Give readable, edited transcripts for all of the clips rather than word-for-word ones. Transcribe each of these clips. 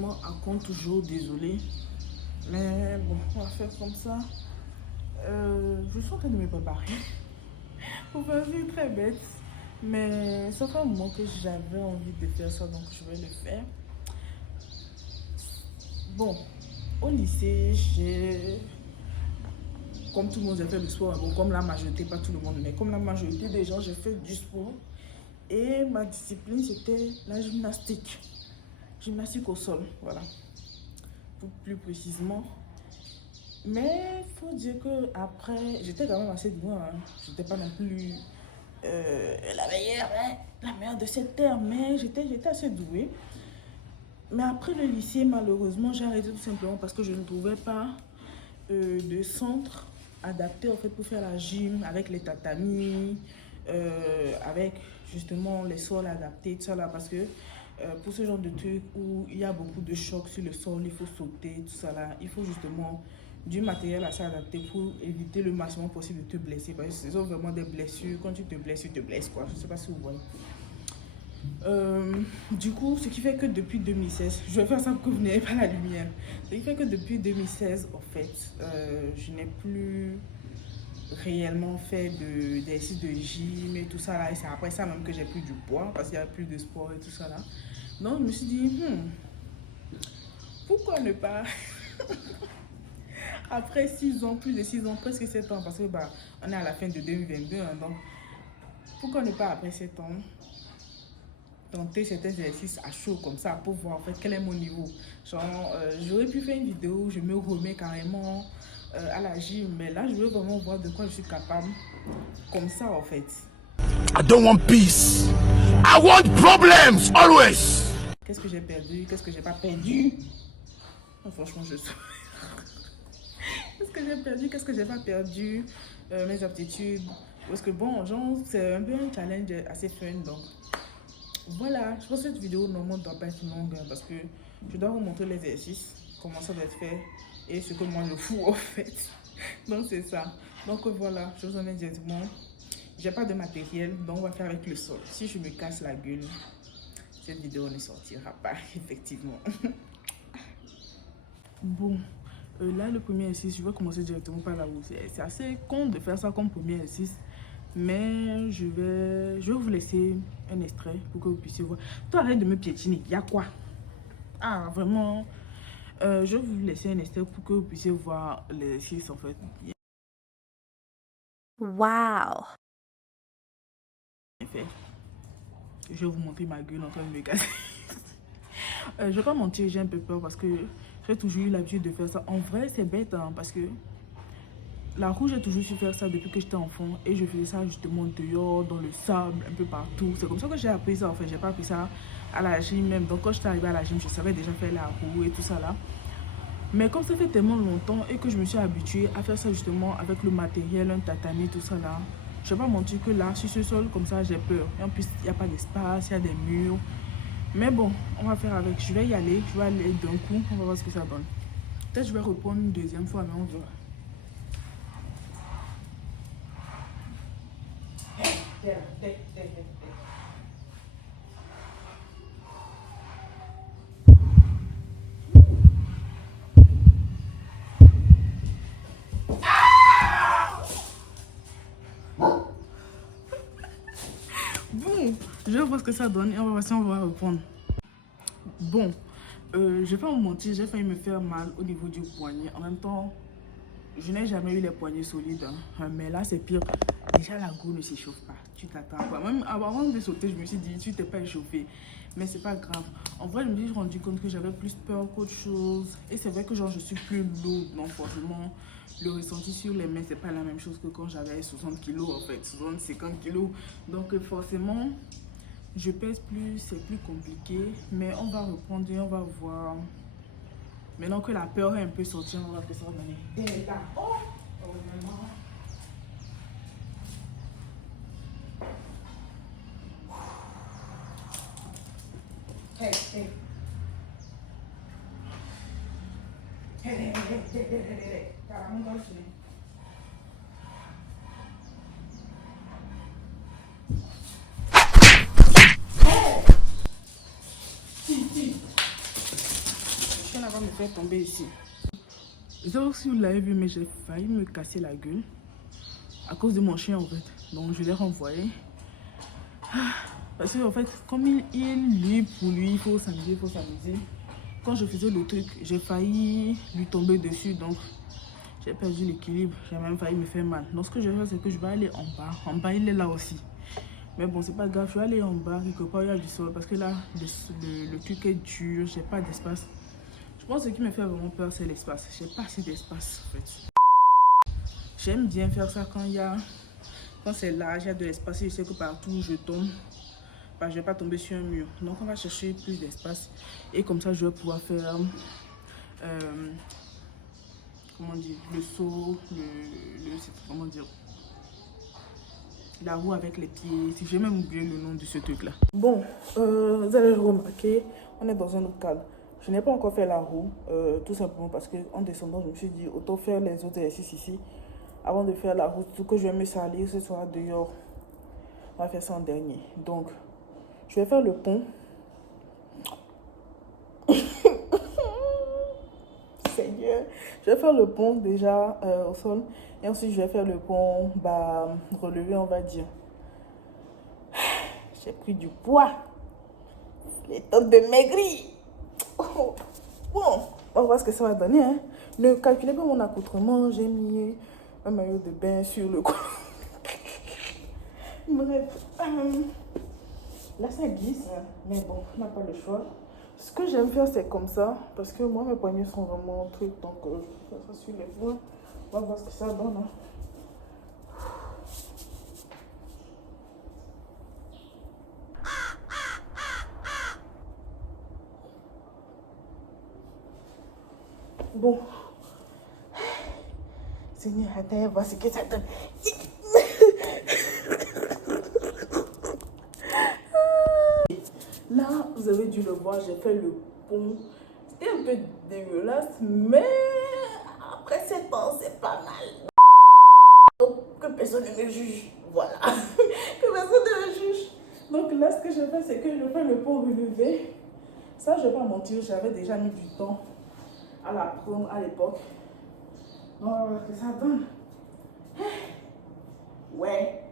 franchement, à compte toujours, désolé. Mais bon, on va faire comme ça. Je suis en train de me préparer pour faire un truc très bête. Mais ça fait un moment que j'avais envie de faire ça, donc je vais le faire. Bon, au lycée, comme tout le monde, j'ai fait du sport. Bon, comme la majorité, pas tout le monde, mais comme la majorité des gens, j'ai fait du sport. Et ma discipline, c'était la gymnastique. Gymnastique au sol, voilà. Plus précisément. Mais il faut dire que après, j'étais quand même assez douée. Hein. J'étais pas non plus la meilleure de cette terre, mais j'étais assez douée. Mais après le lycée, malheureusement, j'ai arrêté tout simplement parce que je ne trouvais pas de centre adapté en fait pour faire la gym avec les tatamis, avec justement les sols adaptés, tout ça là, parce que pour ce genre de truc où il y a beaucoup de chocs sur le sol, il faut sauter, tout ça là, il faut justement du matériel assez adapté pour éviter le maximum possible de te blesser, parce que ce sont vraiment des blessures. Quand tu te blesses quoi. Je sais pas si vous voyez. Du coup, ce qui fait que depuis 2016, je vais faire ça pour que vous n'ayez pas la lumière. Ce qui fait que depuis 2016, en fait, je n'ai plus réellement fait d'exercice de gym et tout ça là. Et c'est après ça même que j'ai pris du poids parce qu'il n'y a plus de sport et tout ça là. Donc, je me suis dit, pourquoi ne pas après 6 ans, plus de 6 ans, presque 7 ans, parce que on est à la fin de 2022, hein, donc pourquoi ne pas après 7 ans tenter cet exercice à chaud comme ça pour voir en fait quel est mon niveau. Genre, j'aurais pu faire une vidéo où je me remets carrément à la gym, mais là je veux vraiment voir de quoi je suis capable comme ça en fait. I don't want peace. I want problems always. Qu'est-ce que j'ai perdu? Qu'est-ce que j'ai pas perdu? Non, franchement, je sais. Qu'est-ce que j'ai perdu? Qu'est-ce que j'ai pas perdu? Mes aptitudes. Parce que bon, genre, c'est un peu un challenge assez fun. Donc, voilà. Je pense que cette vidéo, normalement, ne doit pas être longue. Hein, parce que je dois vous montrer l'exercice, comment ça doit être fait. Et ce que moi, je fous, en fait. Donc, c'est ça. Donc, voilà. Je vous en ai directement. J'ai pas de matériel. Donc, on va faire avec le sol. Si je me casse la gueule, cette vidéo ne sortira pas, effectivement. Bon. Là, le premier exercice, je vais commencer directement par la hausse. C'est assez con de faire ça comme premier exercice. Mais je vais vous laisser un extrait pour que vous puissiez voir. Toi, arrête de me piétiner. Il y a quoi? Ah, vraiment. Je vais vous laisser un extrait pour que vous puissiez voir l'exercice en fait. Wow. Je vais vous montrer ma gueule en train de me casser. Je vais pas mentir, j'ai un peu peur parce que j'ai toujours eu l'habitude de faire ça. En vrai, c'est bête hein, parce que la rouge, j'ai toujours su faire ça depuis que j'étais enfant. Et je faisais ça justement dehors, dans le sable, un peu partout. C'est comme ça que j'ai appris ça en fait. J'ai pas appris ça à la gym même. Donc quand j'étais arrivée à la gym, je savais déjà faire la roue et tout ça là. Mais comme ça fait tellement longtemps et que je me suis habituée à faire ça justement avec le matériel, un tatami, tout ça là. Je vais pas mentir que là, sur ce sol comme ça, j'ai peur. Et en plus, il n'y a pas d'espace, il y a des murs. Mais bon, on va faire avec. Je vais y aller. Je vais aller d'un coup. On va voir ce que ça donne. Peut-être je vais reprendre une deuxième fois, mais on verra. Bon, je vais voir ce que ça donne et on va voir si on va reprendre. Bon, je vais pas vous mentir, j'ai failli me faire mal au niveau du poignet. En même temps, je n'ai jamais eu les poignets solides, hein. Mais là c'est pire. Déjà la goût ne s'échauffe pas. Tu t'attends quoi. Même avant de sauter, je me suis dit, tu t'es pas échauffé. Mais c'est pas grave. En vrai, je me suis rendu compte que j'avais plus peur qu'autre chose. Et c'est vrai que genre je suis plus lourde. Donc forcément, le ressenti sur les mains, c'est pas la même chose que quand j'avais 60 kilos en fait. 60, 50 kilos. Donc forcément, je pèse plus, c'est plus compliqué. Mais on va reprendre et on va voir. Maintenant que la peur est un peu sortie, on va voir ce que ça va donner. Oh, heureusement. Hey, hey. Hey, hey, hey, hey, hey, hey, hey. Caramba, não gosto, né? Hey! Sim, sim. préfère tomber ici. Je sais pas si vous l'avez vu, mais j'ai failli me casser la gueule à cause de mon chien en fait. Donc je l'ai renvoyé. Parce qu'en fait, comme lui, pour lui, il faut s'amuser, il faut s'amuser. Quand je faisais le truc, j'ai failli lui tomber dessus, donc j'ai perdu l'équilibre. J'ai même failli me faire mal. Donc ce que je vais faire, c'est que je vais aller en bas. En bas, il est là aussi. Mais bon, c'est pas grave, je vais aller en bas, quelque part, il y a du sol. Parce que là, le truc est dur, j'ai pas d'espace. Je pense que ce qui me fait vraiment peur, c'est l'espace. J'ai pas assez d'espace, en fait. J'aime bien faire ça quand c'est large, il y a de l'espace. Je sais que partout où je tombe, bah, je vais pas tomber sur un mur. Donc, on va chercher plus d'espace. Et comme ça, je vais pouvoir faire, comment dire, le saut, comment dire, la roue avec les pieds. Si j'ai même oublié le nom de ce truc-là. Bon, vous allez le remarquer, on est dans un autre cadre. Je n'ai pas encore fait la roue, tout simplement parce qu'en descendant, je me suis dit, autant faire les autres exercices ici avant de faire la roue. Tout que je vais me salir ce soir dehors. On va faire ça en dernier. Donc, je vais faire le pont. Seigneur. Je vais faire le pont déjà au sol. Et ensuite, je vais faire le pont relevé, on va dire. J'ai pris du poids. Les tonnes de maigri. Oh. Bon, on va voir ce que ça va donner. Hein. Ne calculez pas mon accoutrement. J'ai mis un maillot de bain sur le cou. Bref. Là, ça glisse. Hein. Mais bon, on n'a pas le choix. Ce que j'aime faire, c'est comme ça. Parce que moi, mes poignets sont vraiment trucs. Donc, je vais faire ça sur les poings. On va voir ce que ça donne. Hein. Bon. Seigneur, attends, voir ce que ça donne. Là, vous avez dû le voir, j'ai fait le pont. C'était un peu dégueulasse, mais après 7 ans, c'est pas mal. Donc, que personne ne me juge. Voilà. Que personne ne me juge. Donc là, ce que je fais, c'est que je fais le pont relevé. Ça, je ne vais pas mentir, j'avais déjà mis du temps à l'apprendre à l'époque. Donc, on va voir ce que ça donne. Ouais.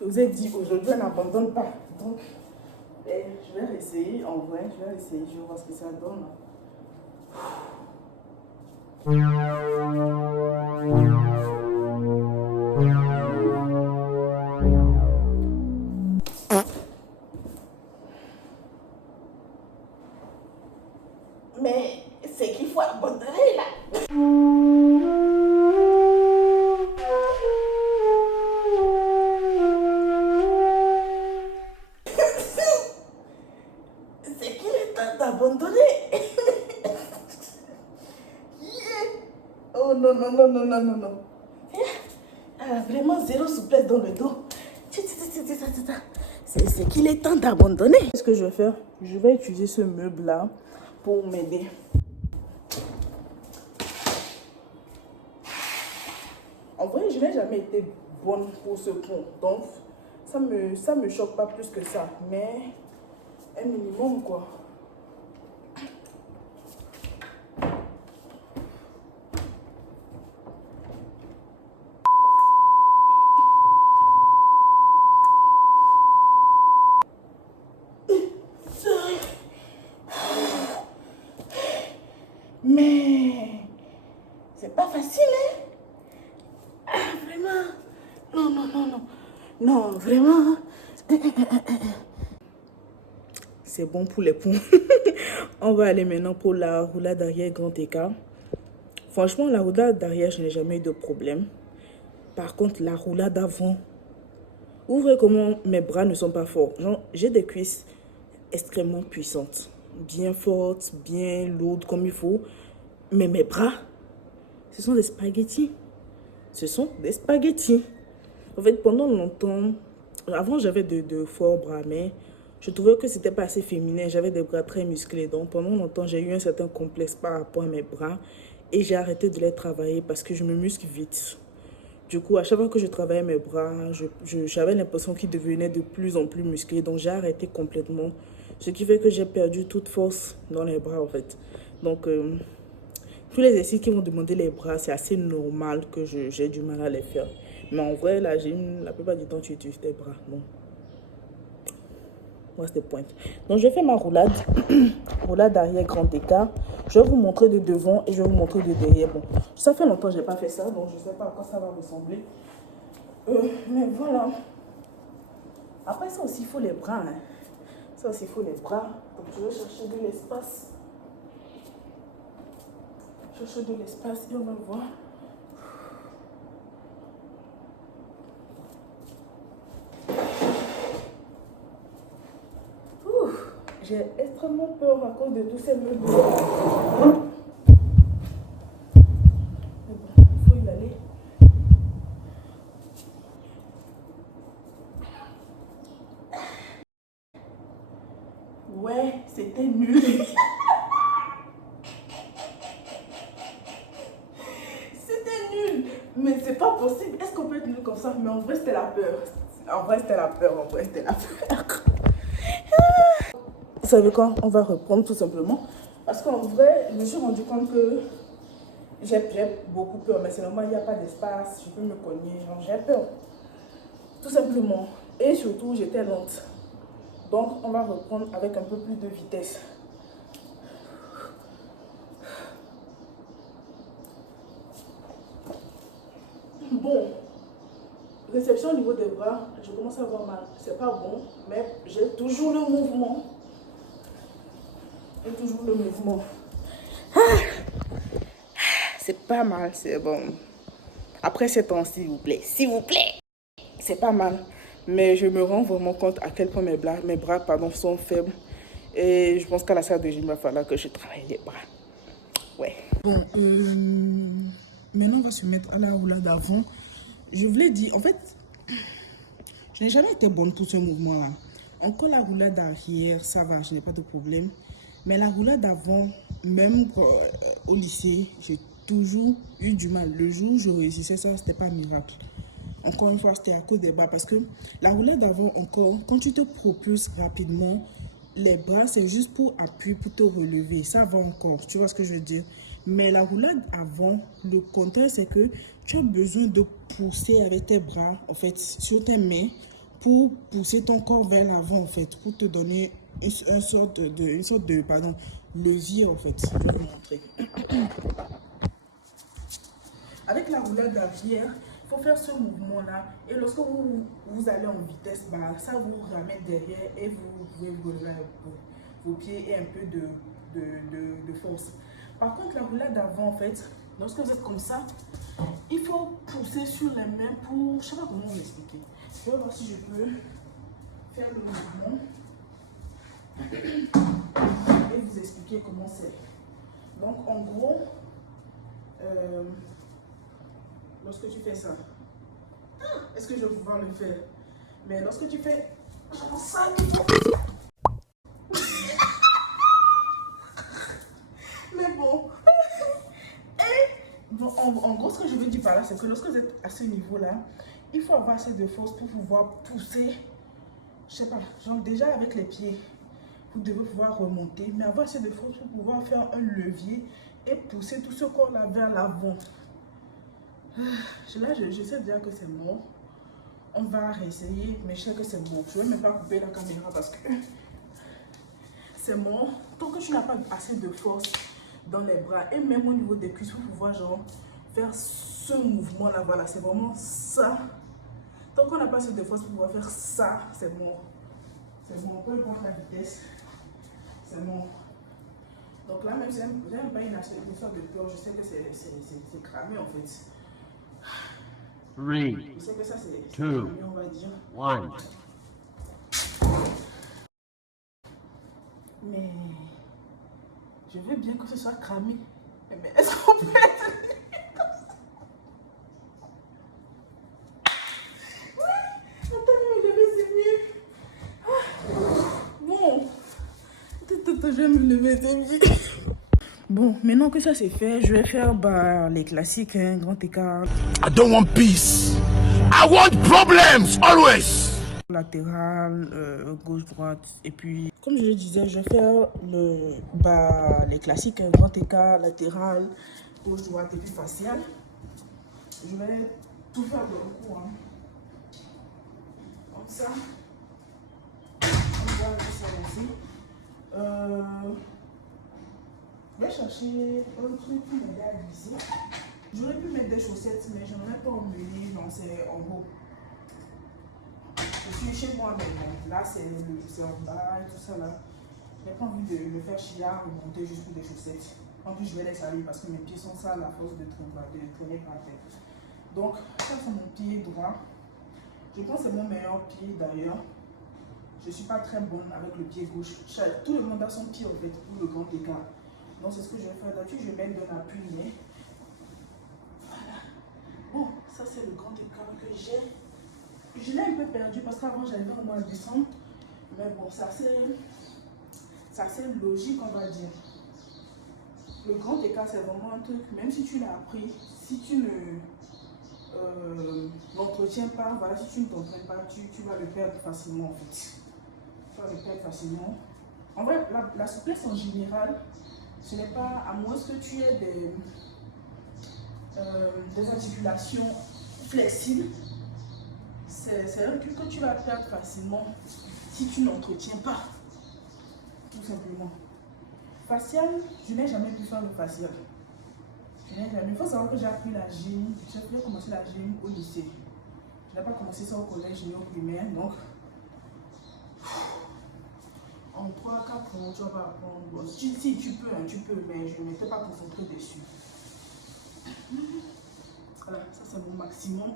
Je vous ai dit, aujourd'hui, on n'abandonne pas. Donc, je vais essayer, en vrai, je vais essayer, je vais voir ce que ça donne. Mais c'est qu'il faut abandonner là. C'est qu'il est temps d'abandonner. Oh non, non, non, non, non, non, non. Ah, vraiment zéro souplesse dans le dos. C'est qu'il est temps d'abandonner. Ce que je vais faire, je vais utiliser ce meuble-là pour m'aider. En vrai, je n'ai jamais été bonne pour ce pont. Donc, ça me choque pas plus que ça. Mais un minimum, quoi. Mais c'est pas facile, hein? Ah, vraiment? Non, non, non, non. Non, vraiment. C'est bon pour les ponts. On va aller maintenant pour la roulade arrière grand écart. Franchement, la roulade d'arrière, je n'ai jamais eu de problème. Par contre, la roulade avant, ouvrez comment mes bras ne sont pas forts. J'ai des cuisses extrêmement puissantes. Bien fortes, bien lourdes comme il faut. Mais mes bras, ce sont des spaghettis. ce sont des spaghettis. En fait, pendant longtemps, avant j'avais de forts bras, mais je trouvais que c'était pas assez féminin. J'avais des bras très musclés. Donc pendant longtemps, j'ai eu un certain complexe par rapport à mes bras. Et j'ai arrêté de les travailler parce que je me muscle vite. Du coup, à chaque fois que je travaillais mes bras, j'avais l'impression qu'ils devenaient de plus en plus musclés. Donc j'ai arrêté complètement. Ce qui fait que j'ai perdu toute force dans les bras en fait. Donc tous les exercices qui vont demander les bras, c'est assez normal que j'ai du mal à les faire. Mais en vrai, la gym, la plupart du temps, tu utilises tes bras. Bon. What's the point? Donc, je fais ma roulade. Roulade arrière, grand écart. Je vais vous montrer de devant et je vais vous montrer de derrière. Bon, ça fait longtemps que je n'ai pas fait ça, donc je ne sais pas à quoi ça va ressembler. Mais voilà. Après, ça aussi, il faut les bras. Hein. Ça aussi, il faut les bras. Donc, je vais chercher de l'espace. Chercher de l'espace et on va voir. J'ai extrêmement peur à cause de tous ces meubles. Mais bon, il faut y aller. Ouais, c'était nul. C'était nul. Mais c'est pas possible. Est-ce qu'on peut être nul comme ça? Mais en vrai, c'était la peur. En vrai, c'était la peur. En vrai, c'était la peur. Vous savez quoi? On va reprendre tout simplement. Parce qu'en vrai, je me suis rendu compte que j'ai beaucoup peur. Mais c'est normal, il n'y a pas d'espace. Je peux me cogner. J'ai peur. Tout simplement. Et surtout, j'étais lente. Donc, on va reprendre avec un peu plus de vitesse. Bon. Réception au niveau des bras, je commence à avoir mal. C'est pas bon, mais j'ai toujours le mouvement. J'ai toujours le mouvement. C'est pas mal, c'est bon. Après 7 ans, s'il vous plaît. S'il vous plaît. C'est pas mal. Mais je me rends vraiment compte à quel point mes bras sont faibles. Et je pense qu'à la salle de gym, il va falloir que je travaille les bras. Ouais. Bon, maintenant on va se mettre à la roulade avant. Je vous l'ai dit, en fait, je n'ai jamais été bonne pour ce mouvement-là. Encore la roulade arrière, ça va, je n'ai pas de problème. Mais la roulade avant, même au lycée, j'ai toujours eu du mal. Le jour où je réussissais ça, c'était pas un miracle. Encore une fois, c'était à cause des bras. Parce que la roulade avant, encore, quand tu te propulses rapidement, les bras, c'est juste pour appuyer, pour te relever. Ça va encore, tu vois ce que je veux dire. Mais la roulade avant, le contraire, c'est que tu as besoin de pousser avec tes bras, en fait, sur tes mains, pour pousser ton corps vers l'avant, en fait, pour te donner une sorte de levier, en fait. Je vais vous montrer. Avec la roulade arrière, il faut faire ce mouvement-là. Et lorsque vous allez en vitesse, bah, ça vous ramène derrière et vous pouvez relever vos pieds et un peu de force. Par contre, la roulade avant, en fait, lorsque vous êtes comme ça, il faut pousser sur les mains pour... Je ne sais pas comment vous expliquer. Je vais voir si je peux faire le mouvement et vous expliquer comment c'est. Donc, en gros, lorsque tu fais ça, est-ce que je vais pouvoir le faire? Mais lorsque tu fais genre ça, il faut... Mais bon. Et, bon, en gros, ce que je veux dire par là, c'est que lorsque vous êtes à ce niveau-là, il faut avoir assez de force pour pouvoir pousser. Je sais pas, genre déjà avec les pieds, vous devez pouvoir remonter, mais avoir assez de force pour pouvoir faire un levier et pousser tout ce corps-là vers l'avant. Là, je sais déjà que c'est mort. On va réessayer, mais je sais que c'est mort. Je ne vais même pas couper la caméra parce que c'est mort. Tant que tu n'as pas assez de force dans les bras et même au niveau des cuisses pour pouvoir genre faire ce mouvement-là, voilà, c'est vraiment ça. Tant qu'on n'a pas assez de force pour pouvoir faire ça, c'est mort. C'est bon, on peut prendre la vitesse. C'est mort. Donc là, même si j'aime pas une sorte de peur, je sais que c'est cramé en fait. 3, Je sais que ça c'est 2, cramé, on va dire. 1. Mais je veux bien que ce soit cramé. Mais est-ce qu'on peut être... Attends, je vais me lever, c'est bien. Bon, maintenant que ça c'est fait, je vais faire les classiques, hein, grand écart. I don't want peace. I want problems always. Latéral, gauche-droite. Et puis, comme je le disais, je vais faire les classiques, hein, grand écart, latéral, gauche-droite et puis facial. Je vais tout faire de coup. Hein. Comme ça. On va ça ici. Je vais chercher un truc pour m'aider à glisser. J'aurais pu mettre des chaussettes, mais je n'en ai pas emmené, donc c'est en haut. Je suis chez moi maintenant. Là, c'est en bas et tout ça là. Je n'ai pas envie de me faire chier à remonter juste pour des chaussettes. En plus, je vais les salir parce que mes pieds sont sales à force de traîner par terre. Donc, ça c'est mon pied droit. Je pense que c'est mon meilleur pied d'ailleurs. Je ne suis pas très bonne avec le pied gauche. Tout le monde a son pied en fait pour le grand écart. Donc c'est ce que je vais faire. D'habitude, je vais mettre de l'appui, mais voilà. Bon, ça c'est le grand écart que j'ai. Je l'ai un peu perdu parce qu'avant j'avais au moins à descendre. Mais bon, ça c'est logique, on va dire. Le grand écart, c'est vraiment un truc, même si tu l'as appris, si tu ne l'entretiens pas, voilà, si tu ne t'entraînes pas, tu vas le perdre facilement en fait. Tu vas le perdre facilement. En vrai, la souplesse en général, ce n'est pas, à moins que tu aies des articulations flexibles, c'est un truc que tu vas perdre facilement si tu n'entretiens pas, tout simplement. Facial, je n'ai jamais pu faire le facial. Je n'ai jamais. Il faut savoir que j'ai appris la gym, j'ai commencé la gym au lycée. Je n'ai pas commencé ça au collège ni au primaire, donc en 3-4 ans, tu vas pas apprendre. Si tu peux, hein, tu peux, mais je ne m'étais pas concentrée dessus. Voilà, ça c'est mon maximum.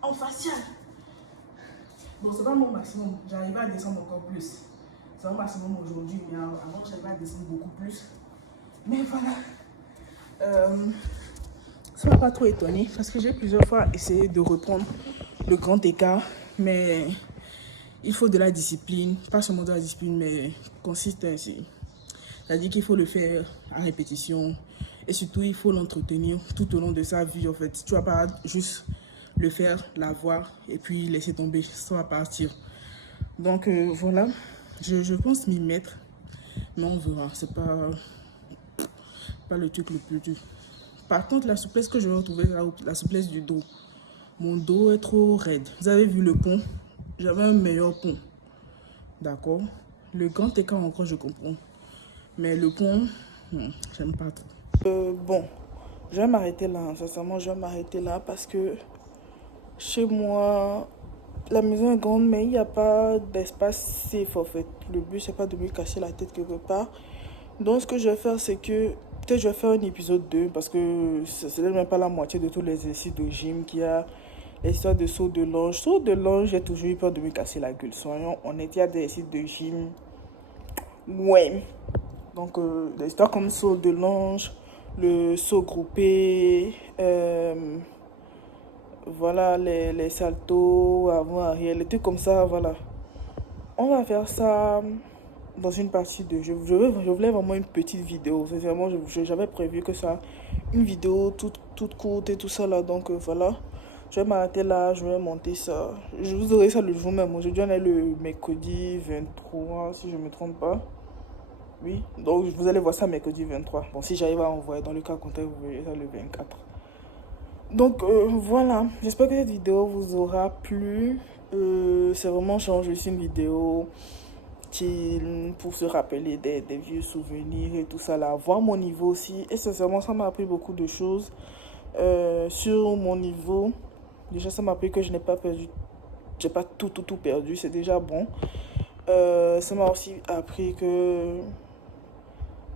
En facial. Bon, c'est pas mon maximum, j'arrive à descendre encore plus. C'est mon maximum aujourd'hui, mais avant j'arrivais à descendre beaucoup plus. Mais voilà. Ça m'a pas trop étonné parce que j'ai plusieurs fois essayé de reprendre le grand écart, mais il faut de la discipline, pas seulement de la discipline, mais consistency. C'est-à-dire qu'il faut le faire à répétition et surtout il faut l'entretenir tout au long de sa vie en fait. Tu vas pas juste le faire, l'avoir et puis laisser tomber, ça va partir. Donc voilà, je pense m'y mettre, mais on verra, c'est pas le truc le plus dur. Par contre, la souplesse que je vais retrouver, la souplesse du dos. Mon dos est trop raide. Vous avez vu le pont? J'avais un meilleur pont. D'accord? Le grand écart encore, je comprends. Mais le pont, j'aime pas trop. Bon, je vais m'arrêter là. Sincèrement, je vais m'arrêter là parce que chez moi, la maison est grande, mais il n'y a pas d'espace safe en fait. Le but, c'est pas de me casser la tête quelque part. Donc, ce que je vais faire, c'est que peut-être je vais faire un épisode 2 parce que ce n'est même pas la moitié de tous les exercices de gym qu'il y a. L'histoire de saut de longe. Saut de longe, j'ai toujours eu peur de me casser la gueule. Soyons honnêtes, il y a des exercices de gym. Ouais. Donc, des histoires comme saut de longe, le saut groupé, voilà, les saltos avant, arrière, les trucs comme ça, voilà. On va faire ça dans une partie de... Je voulais vraiment une petite vidéo. Sincèrement, j'avais prévu que ça, une vidéo toute courte et tout ça là. Donc voilà, je vais m'arrêter là, je vais monter ça. Je vous aurai ça le jour même. Aujourd'hui, on est le mercredi 23, si je ne me trompe pas. Oui, donc vous allez voir ça mercredi 23. Bon, si j'arrive à envoyer dans le cas contraire, vous verrez ça le 24. Donc voilà, j'espère que cette vidéo vous aura plu. C'est vraiment juste une vidéo chill pour se rappeler des vieux souvenirs et tout ça là, voir mon niveau aussi. Et sincèrement, ça m'a appris beaucoup de choses. Sur mon niveau, déjà ça m'a appris que je n'ai pas perdu, j'ai pas tout perdu, c'est déjà bon. Ça m'a aussi appris que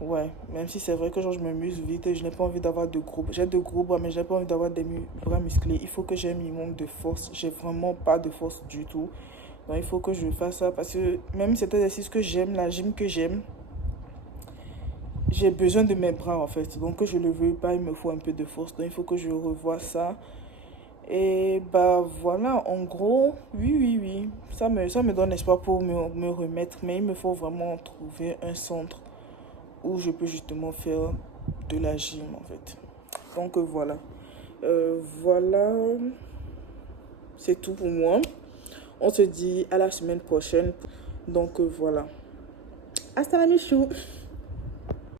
ouais, même si c'est vrai que genre, je me muscle vite et je n'ai pas envie d'avoir de gros... J'ai de gros bras, mais je n'ai pas envie d'avoir des bras musclés. Il faut que j'ai un minimum de force. J'ai vraiment pas de force du tout. Donc il faut que je fasse ça parce que même cet exercice que j'aime, la gym que j'aime, j'ai besoin de mes bras en fait. Donc que je le veux pas, il me faut un peu de force. Donc il faut que je revoie ça. Et bah voilà, en gros, oui. Ça me donne espoir pour me remettre, mais il me faut vraiment trouver un centre où je peux justement faire de la gym en fait. Donc voilà. Voilà, c'est tout pour moi. On se dit à la semaine prochaine. Donc voilà. Hasta la michou.